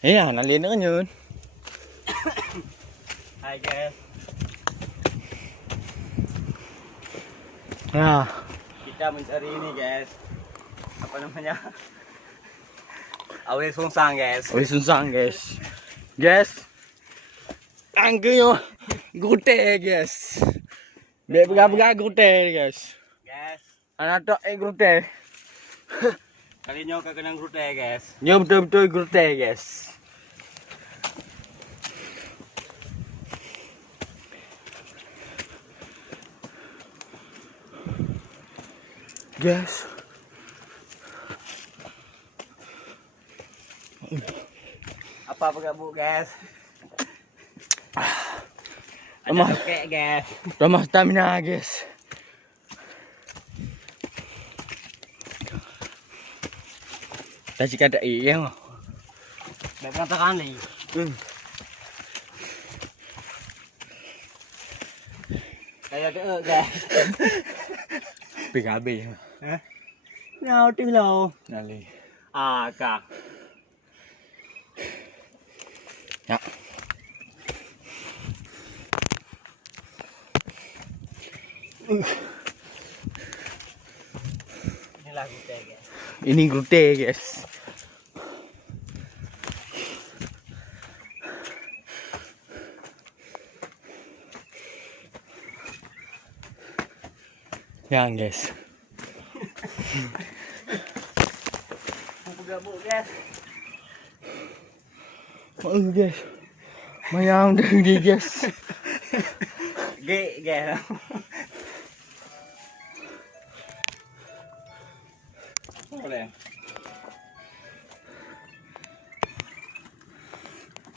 Ayan, alin na yun. Hi guys. Ah, Kita mencari ini guys. Apa namanya? Awe sungsang guys. oi sunsang guys. Guys. Angke yo. Gute guys. Be pega gute guys. Guys, Anak tok gute. kali nyo kagenang rute guys. Nyo betul-betul gute guys. Guys. Apa bu guys? Lemah. Ada tokek guys. Lemah stamina guys. Tadi kata iya mah. Dah berapa kali? Kayak ada guys. PKB. Hah? Nào đi lầu. Nali. À cả. Ya. Inilah rute guys. Ini gute guys. Yan guys. Bu guys. Oh guys. Mayang di guys. Gek guys. Boleh.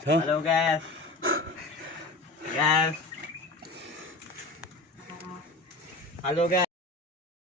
Halo guys. Guys. Halo guys.